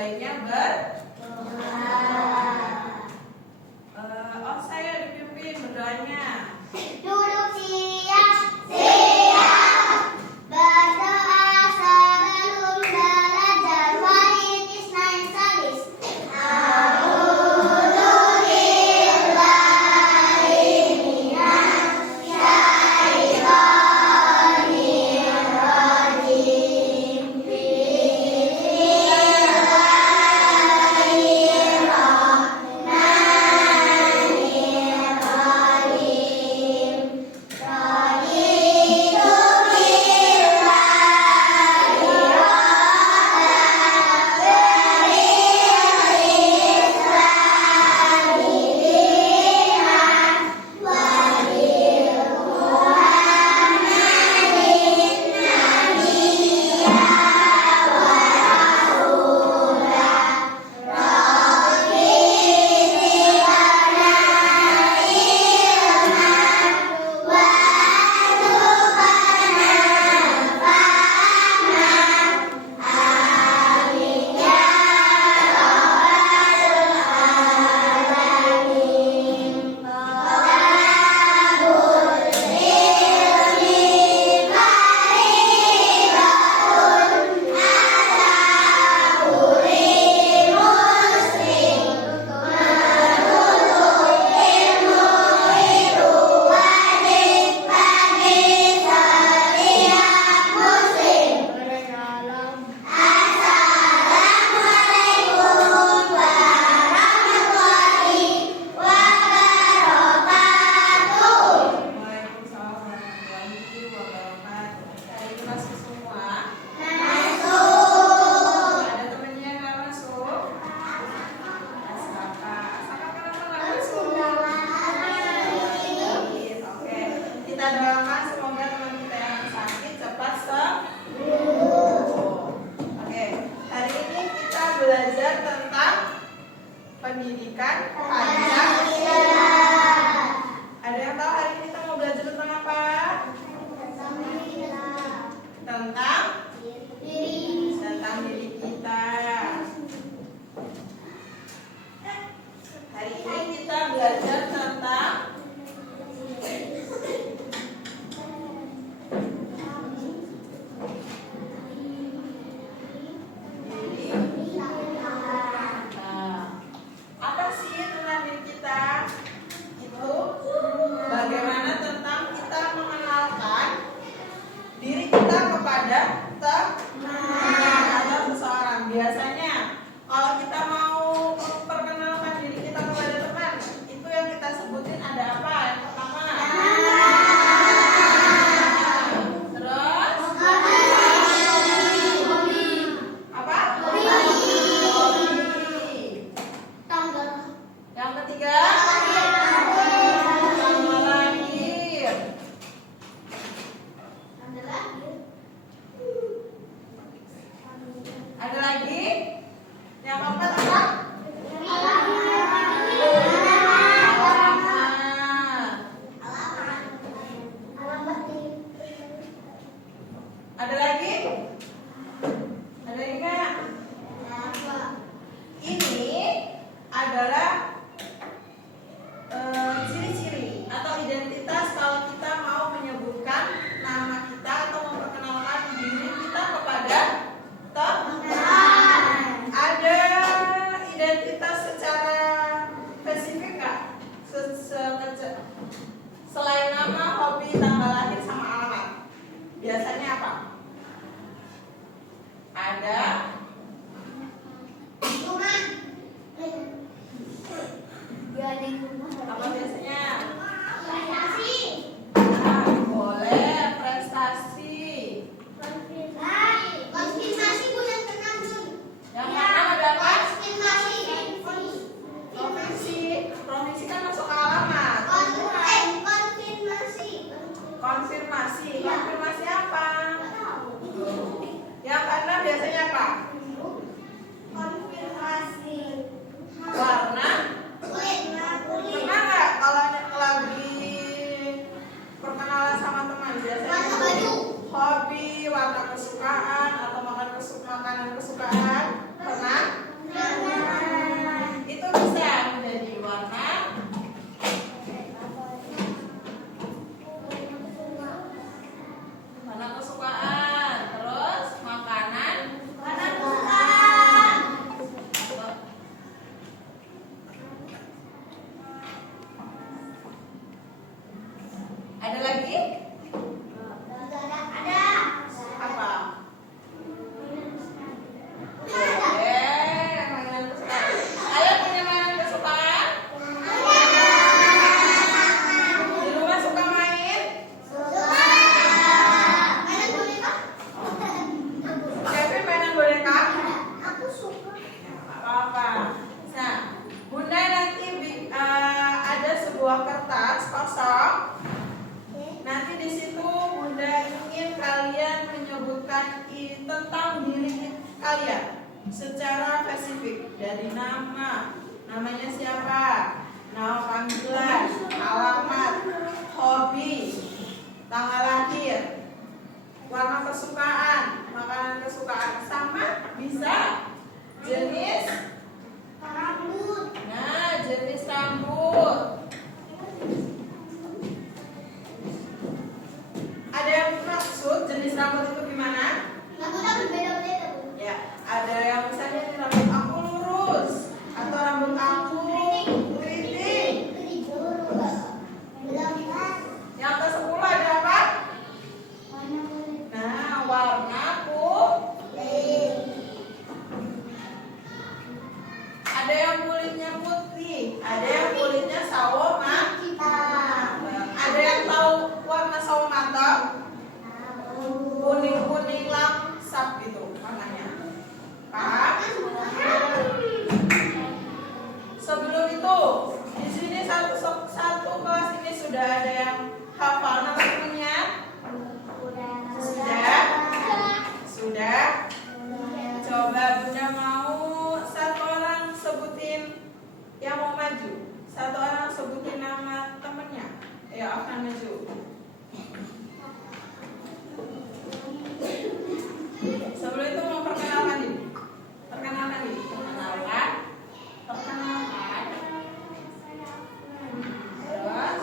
sebaiknya saya dipimpin berdoanya. Duduk siap, siap. Berdoa sebelum belajar. Walid Isnain Salis. Pendidikan Pancasila. Ada yang tahu hari ini kita mau belajar tentang apa? Tentang diri kita. Hari ini kita belajar tentang bagaimana tentang kita mengenalkan diri kita kepada secara spesifik dari namanya siapa, nama panggilan, alamat, hobi, tanggal lahir, warna kesukaan, makanan kesukaan, sama bisa jenis rambut. nah jenis rambut. Ada yang maksud jenis rambut itu gimana? Rambutnya berbeda-beda, Bu. Ya, ada yang misalnya ini rambut aku lurus atau rambut aku keriting. Yang ke-10 ada apa? Nah, warna kulit. Ada yang kulitnya putih, ada yang kulitnya sawo matang. Ada yang tahu warna sawo matang? Kuning-kuning langsap gitu warnanya. Paham? Sebelum itu, di sini satu kelas ini sudah ada yang hafal nama temennya? Sudah? Coba Bunda mau satu orang sebutin yang mau maju. Satu orang sebutin nama temennya. Ya, akan maju. Sebelum itu mau perkenalkan diri. Perkenalkan. Terus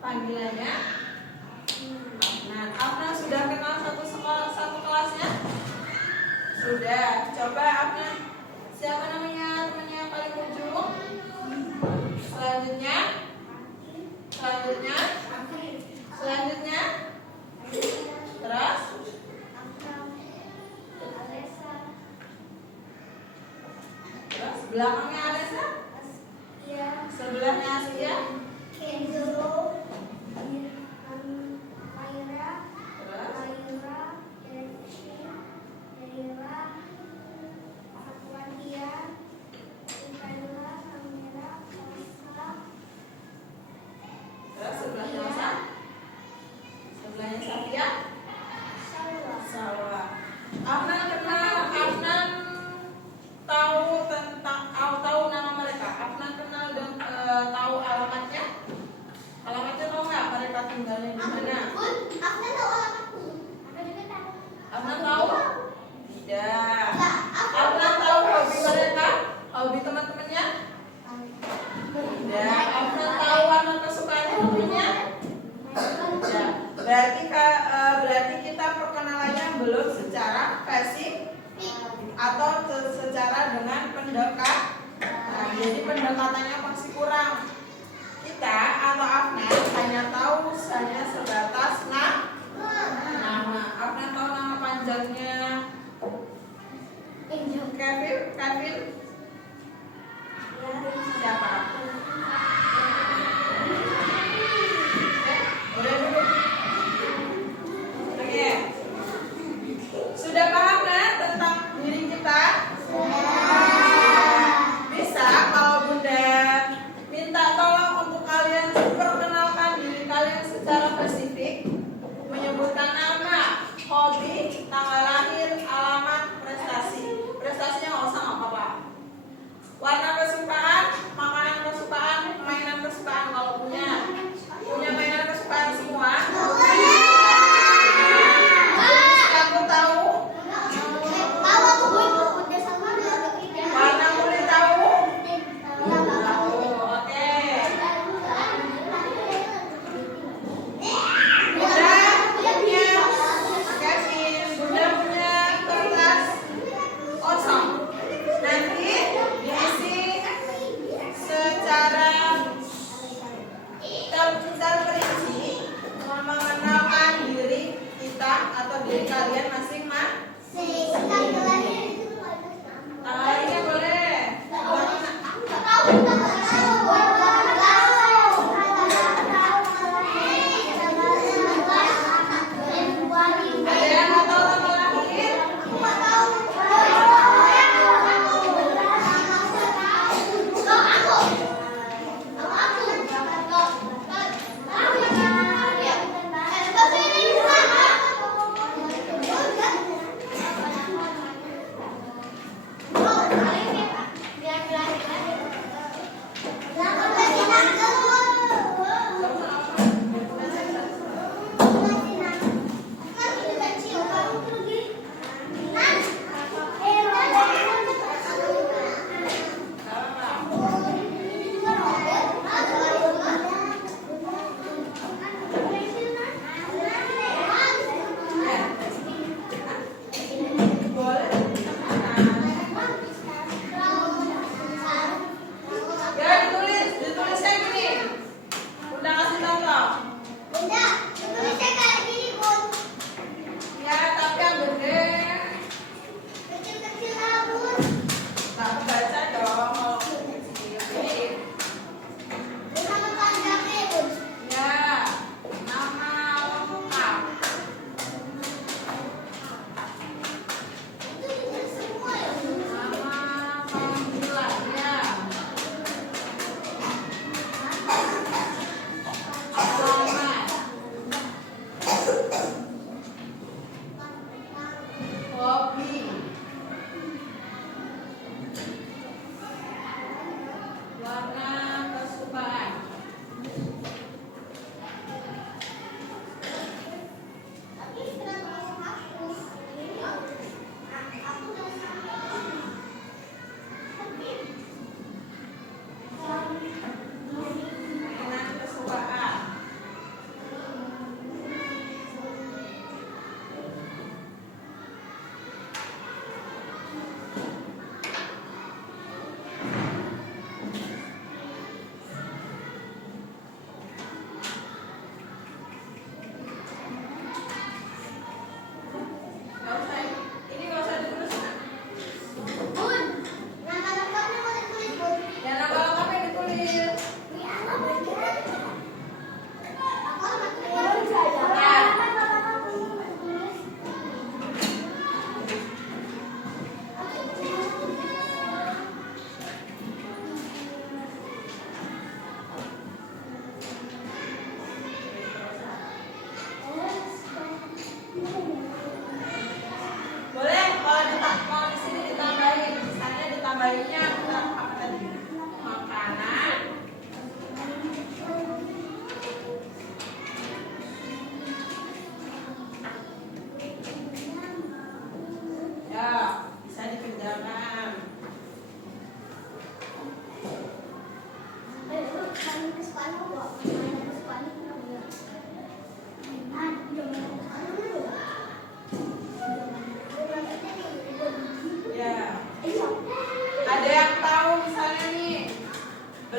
panggilannya Afnan sudah kenal satu kelasnya? Sudah. Coba Afnan, siapa namanya temannya yang paling ujung? Selanjutnya? Terus belakangnya Alesa? Sebelahnya Asia? Terus sebelahnya Asa? Sebelahnya Safia? Salwa. Afnan tahu nama mereka. Afnan kenal dan tahu alamatnya. Alamatnya tahu nggak mereka tinggalnya di mana? Afnan tahu? Tidak. Afnan tahu hobi mereka? Hobi teman-temannya? Tidak. Afnan tahu warna kesukaan hobinya? Tidak. Berarti kita perkenalannya belum secara spesifik atau secara dengan pendekat. Nah, jadi pendekatannya masih kurang. Kita atau Afnan hanya tahu sebatas nama. Afnan tahu nama panjangnya Kevin. Siapa? Udah dulu. Oke. Sudah paham nggak tentang diri kita? Bisa kalau Bunda minta tolong untuk kalian perkenalkan diri kalian secara spesifik, menyebutkan nama, hobi, tanggal lahir, alamat, prestasi. Prestasinya nggak usah nggak apa-apa. Warna kesukaan, makanan kesukaan, mainan kesukaan kalau punya mainan kesukaan semua. Kamu tahu? Warna kulit tahu? Oke. Bunda punya kertas kosong. Nanti diisi secara terperinci mengenalkan diri kita atau diri kalian masing-masing. Lainnya boleh. Ada yang nggak tahu tanggal lahir?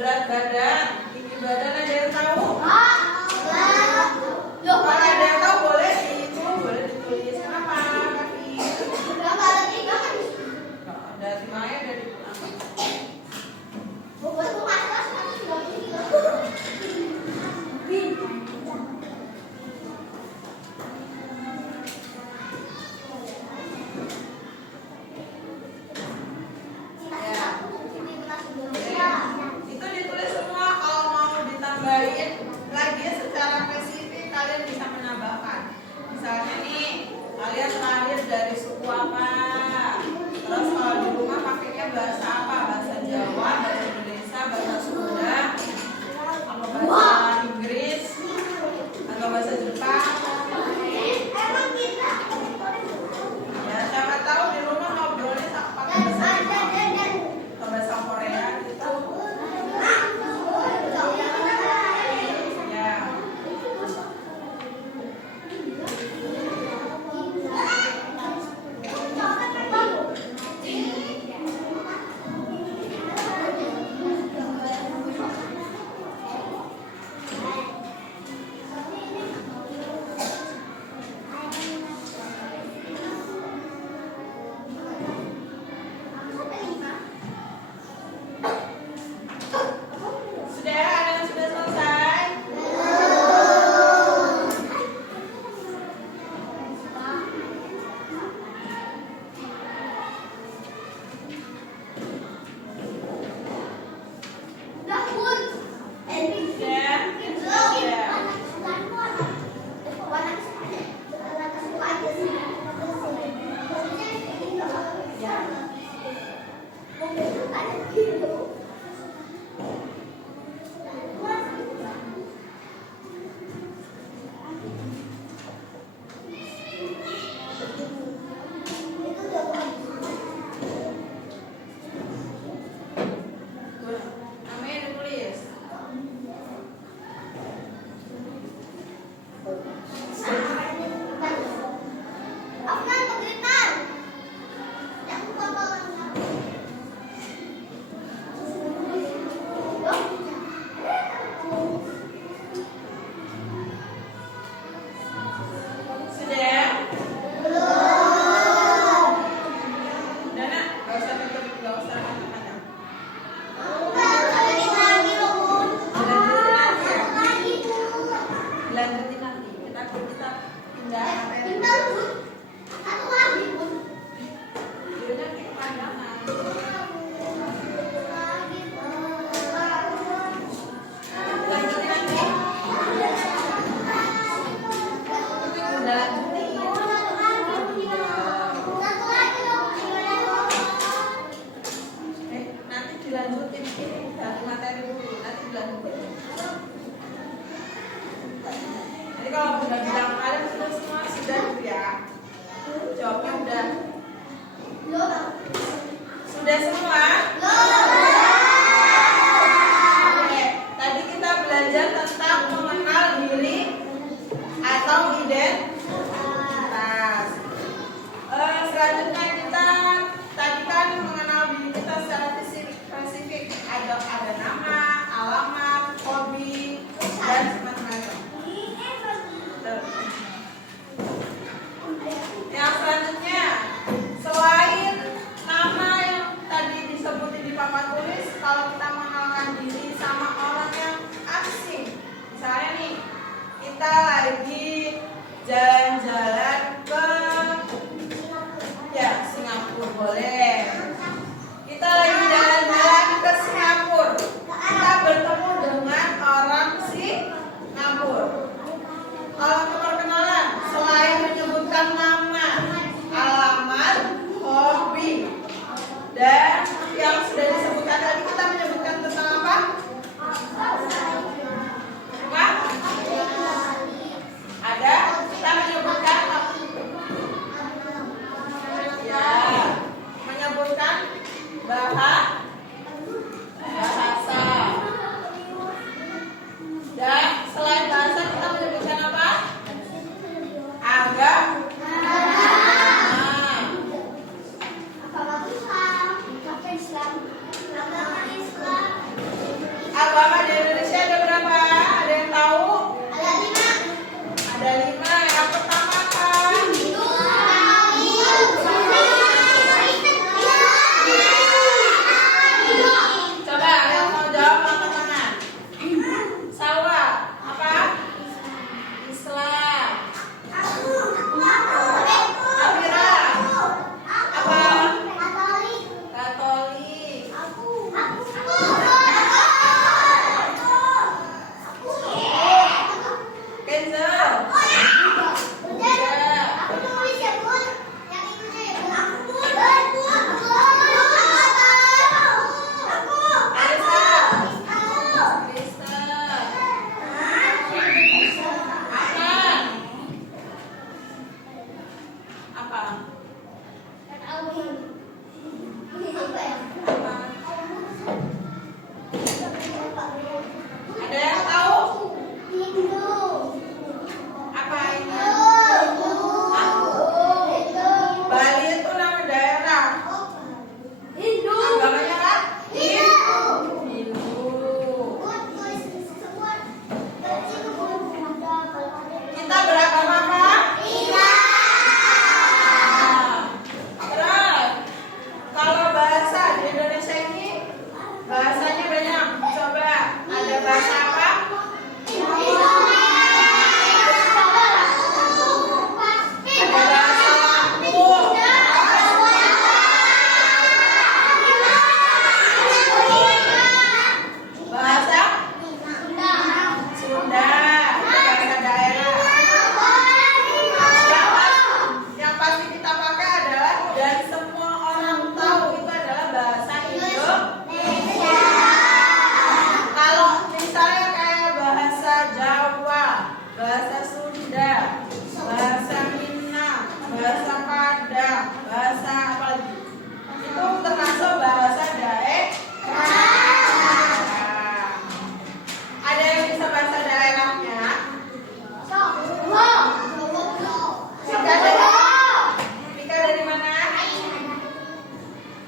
Berat badan, tinggi badan ada yang tahu? Loh, Kalau ada yang tahu boleh dihitung, boleh ditulis. Kenapa? Kaki. nggak ada tiga kan? Ada timahnya ada di belakang. Bobotku masalah 190 kilo. Itu ditulis semua. Kalau mau ditambahin lagi secara spesifik kalian bisa menambahkan. Misalnya nih, kalian lahir dari suku apa? Terus kalau di rumah pakainya bahasa apa? Bahasa Jawa, bahasa Indonesia, bahasa Sunda, atau bahasa Inggris, atau bahasa Jepang? Emang kita Ya, siapa tahu di rumah ngobrolnya pakai bahasa Jepang atau bahasa Korea gitu. Ya. Sudah ada yang sudah selesai? Namanya ditulis. Sudah? Udah nak? Gak usah tutup, gak usah kata-kata. Lanjutin nanti. Kita pindah materi. Videonya kayak kepanjangan. Lanjutin nanti. Udah lanjutin. Nanti dilanjutin. Ganti materi dulu. Nanti dilanjutin. Jadi kalau udah bilang kalian sudah semua sudah gitu ya. Jawabnya udah. Sudah semua? Oke, tadi kita belajar tentang mengenal diri atau identitas. Selanjutnya kita tadi kan mengenal diri kita secara spesifik. Ada nama, alamat, hobi, dan macam-macam. Yang selanjutnya, selain nama yang tadi disebut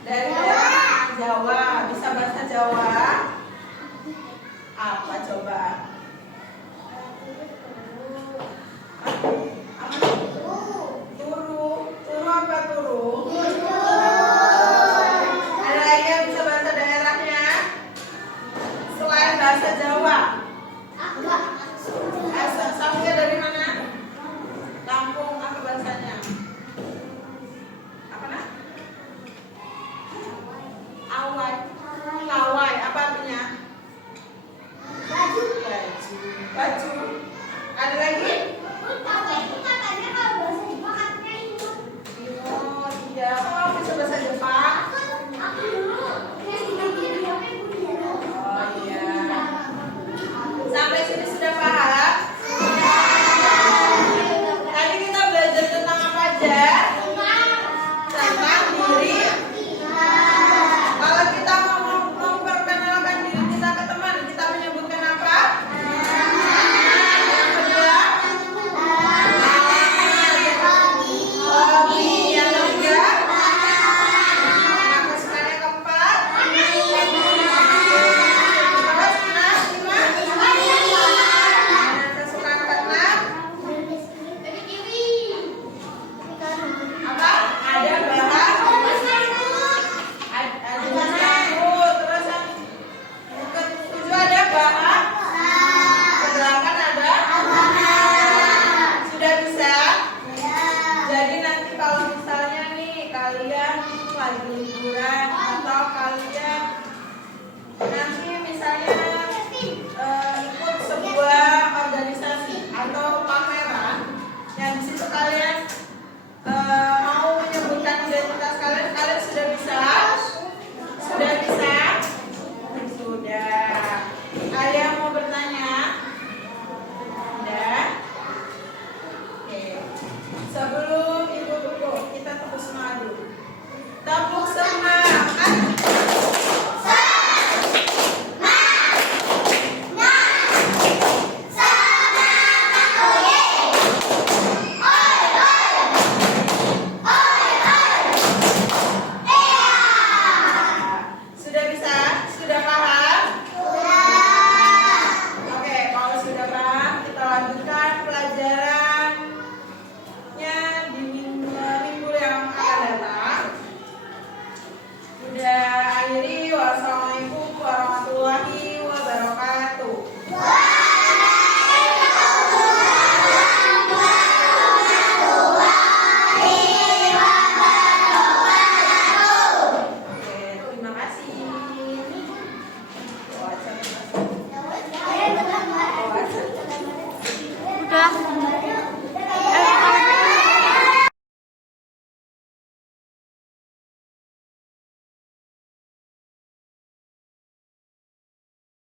Dari daerah Jawa. Bisa bahasa Jawa? Apa coba? Apa? Turu. Turu apa turu? Ada lagi yang bisa bahasa daerahnya? Selain bahasa Jawa. Asalnya dari mana? Lampung. Apa bahasanya? Apa nak? Awai. Lawai. Apa artinya? Baju. Baju. Ada lagi? Oh iya. Oh bisa bahasa Jepang? Oh iya. Sampai sini sudah paham? Tadi kita belajar tentang apa aja? Tentang diri. Kalau kita mau memperkenalkan diri kita ke teman, kita menyebutkan apa? Yang kedua, hobi. Yang ketiga, nah, kesukaan yang keempat. Terus kesukaan keenam. Apa? Ada bahan. Ada satu. Terus yang ketujuh ada bahan. Kedelapan ada. Sudah bisa? Jadi nanti kalau misalnya nih kalian lagi liburan atau kalian nanti misalnya ikut sebuah organisasi atau pameran yang di situ kalian mau menyebutkan identitas kalian, kalian sudah bisa? Sudah bisa? Sudah. Ada yang mau bertanya? Sudah? Oke. Sebelum ibu duduk, kita tepuk semangat dulu. Tepuk semangat. Sudah bisa? Sudah paham? Oke, kalau sudah paham, kita lanjutkan pelajarannya di minggu yang akan datang. Sudah akhiri. Wassalamualaikum warahmatullahi wabarakatuh. Oke, terima kasih. Oh, acara. Udah.